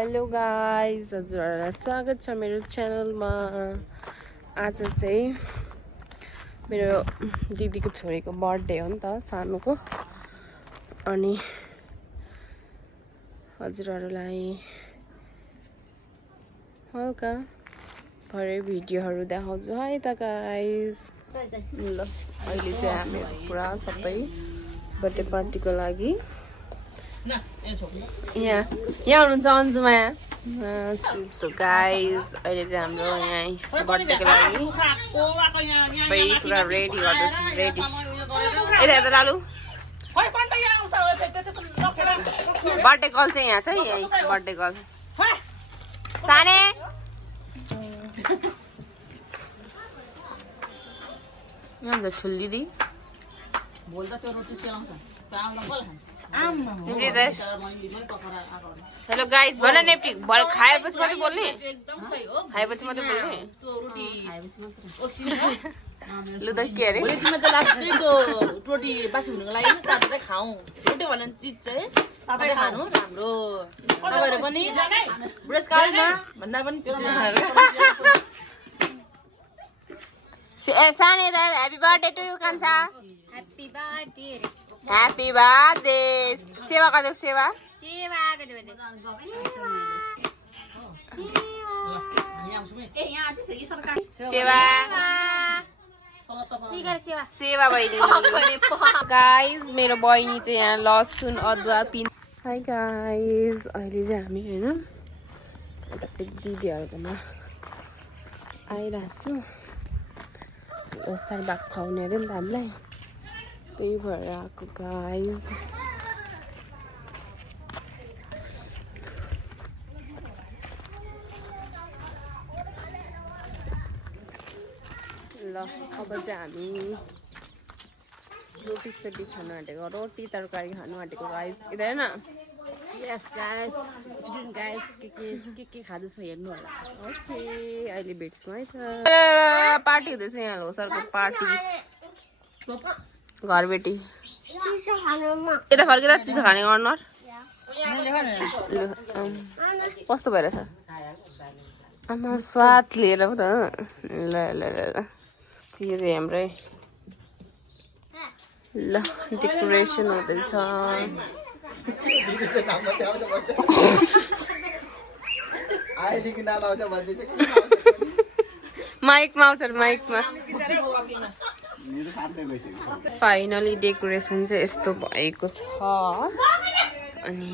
Hello guys, हजुरहरूलाई स्वागत छ मेरो च्यानलमा। आज चाहिँ मेरो दिदीको छोरीको बर्थडे हो नि त, सानोको। अनि हजुरहरूलाई हल्का भरे भिडियोहरू देखाउँछु है त गाइज। ल अहिले चाहिँ हामीहरू पुरा सबै बर्थडे पार्टीको लागि यहाँ हुनुहुन्छ अन्जुमाया। सो गाइज अहिले चाहिँ हाम्रो यहाँ बर्थडेको लागि सबै कुरा रेडी गर्दैछ। रेडी यता यता लालु। बर्थडे कल चाहिँ यहाँ छ, यही बर्थडे कल साने। यहाँ हुन्छ ठुल दिदी। हेलो गाइस, भन नेप्टी खाएपछि मात्रै बोल्ने, खाएपछि मात्रै बोल्ने। लु त के अरे रोटी बासी हुनुको लागि तातो खाऊ। रोटी भन्ने चिज चाहिँ तातो खानु राम्रो। तपाईँहरू पनि बुढेसकालमा भन्दा पनि साने दादा ह्यापी बर्थडे टु यु कान्छा। Happy birthday. Happy birthday. सेवा गरिदेऊ, सेवा। सेवा गरिदेऊ। सेवा सेवा बहिनी। गाइज मेरो बहिनी चाहिँ यहाँ लसुन अदुवा पिन। हाई गाइज, अहिले चाहिँ हामी होइन दिदीहरूकोमा आइरहेको छु। लोसार भाग खुवाउने अरे नि त हामीलाई, त्यही भएर आएको गाइज। ल अब चाहिँ हामी रोटी सोटी खानु आँटेको, रोटी तरकारी खानु आँटेको गाइज। इधर हेर्न। यस गाइस, स्टुडेन्ट गाइस के खाँदैछ हेर्नु होला। ओके, अहिले भेट्छौँ है त। पार्टी हुँदैछ यहाँ लोसारको पार्टी। घरबेटी यता फर्केर चिसो खाने गर्नु। कस्तो भइरहेछ आमा, स्वाद लिएर पो त। ल ल ल सिधै हाम्रै ल डेकोरेसन हुँदैछ। माइकमा आउँछ, माइकमा। फाइनली डेकोरेसन चाहिँ यस्तो भएको छ। अनि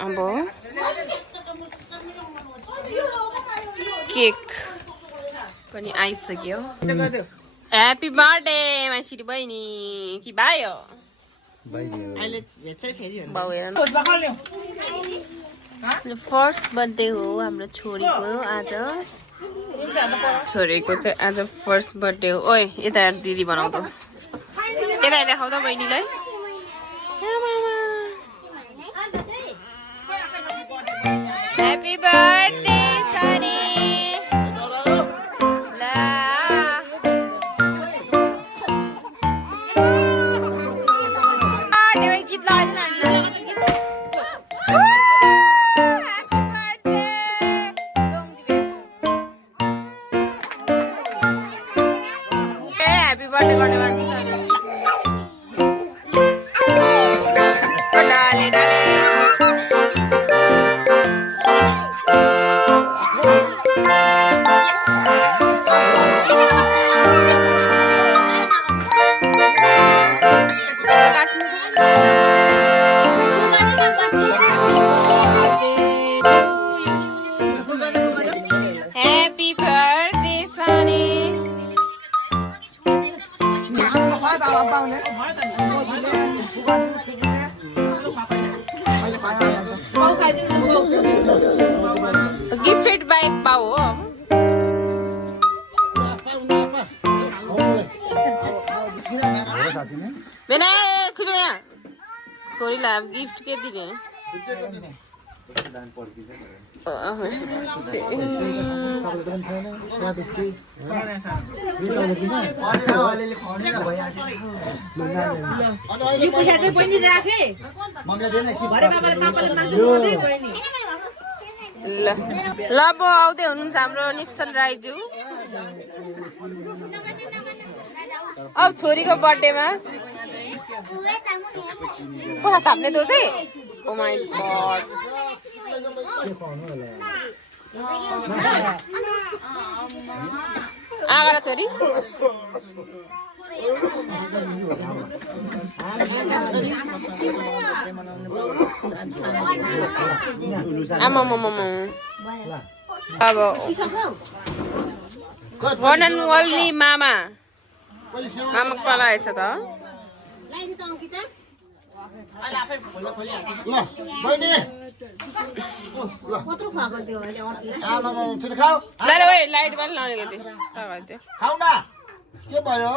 अब केक पनि आइसक्यो। ह्यापी बर्थडे माइसिरी बहिनी। कि भयो फर्स्ट बर्थडे हो हाम्रो छोरीको आज। छोरीको चाहिँ आज फर्स्ट बर्थडे हो। ओए यता दिदी बनाउँदो, यता देखाउ त बहिनीलाई। ह्यापी बर्थडे सानी। गिफ्टेड बाई पाउ हो। बेना छिटो यहाँ छोरीलाई अब गिफ्ट के दिने। ल ल अब आउँदै हुनुहुन्छ हाम्रो निप्सन राईज्यू अब छोरीको बर्थडेमा कोठा थाप्ने दो चाहिँ ओ माय गॉड आगर छोरी आमा अब वन एन्ड ओन्ली मामा पलाएछ त लाइट पनि लाउने के भयो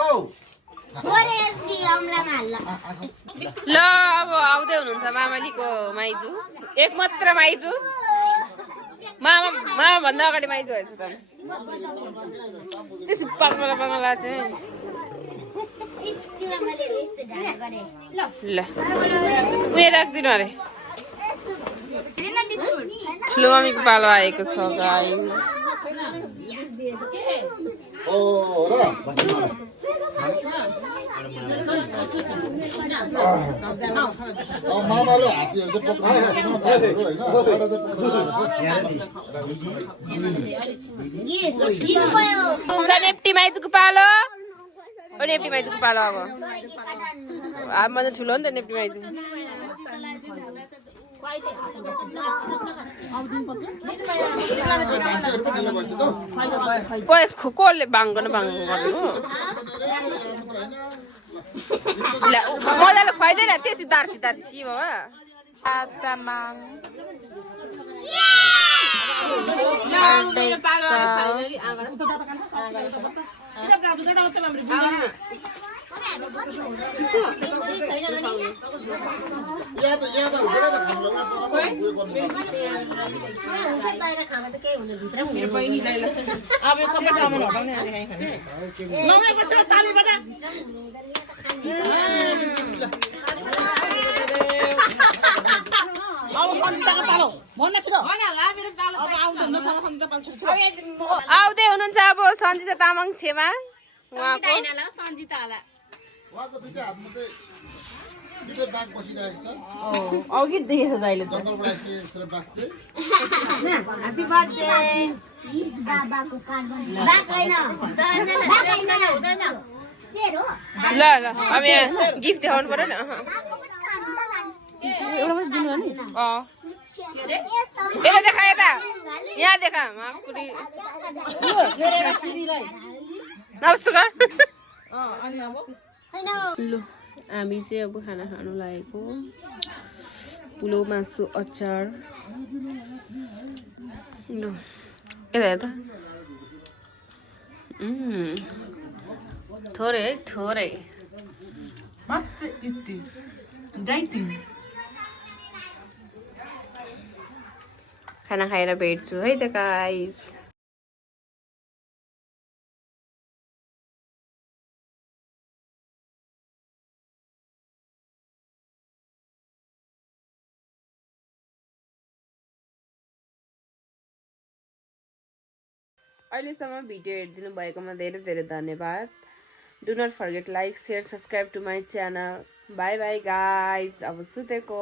ल अब आउँदै हुनुहुन्छ मामालीको माइजू एक मात्र माइजू मामा भन्दा अगाडि माइजू भएछ त त्यसो पगला चाहिँ ल उयो राखिदिनु अरे ठुलो मम्मीको पालो आएको छ गाई मामाले हात्तीहरू चाहिँ हुन्छ नेप्टी माइजूको पालो नेप्टी माइजूको पालो अब म त ठुलो नि त नेप्टी माइजू कसले बाङ गर्नु ल मजाले खुवाइदैन त्यसै दार्सी बाबा आउँदै हुनुहुन्छ अब सन्जिता तामाङ छेमा अघि देखेछ दाइले त ल अब यहाँ गिफ्ट देखाउनु पर्यो नि यता देखा यता यहाँ देखा नमस्कार लु हामी चाहिँ अब खाना खानु लागेको पुलाउ मासु अचार लु यता यता थोरै है थोरै खाना खाएर भेट्छु है त गाइस अहिलेसम्म भिडियो हेरिदिनु भएकोमा धेरै धेरै धन्यवाद do not forget like share subscribe to my channel bye bye guys अब सुतेको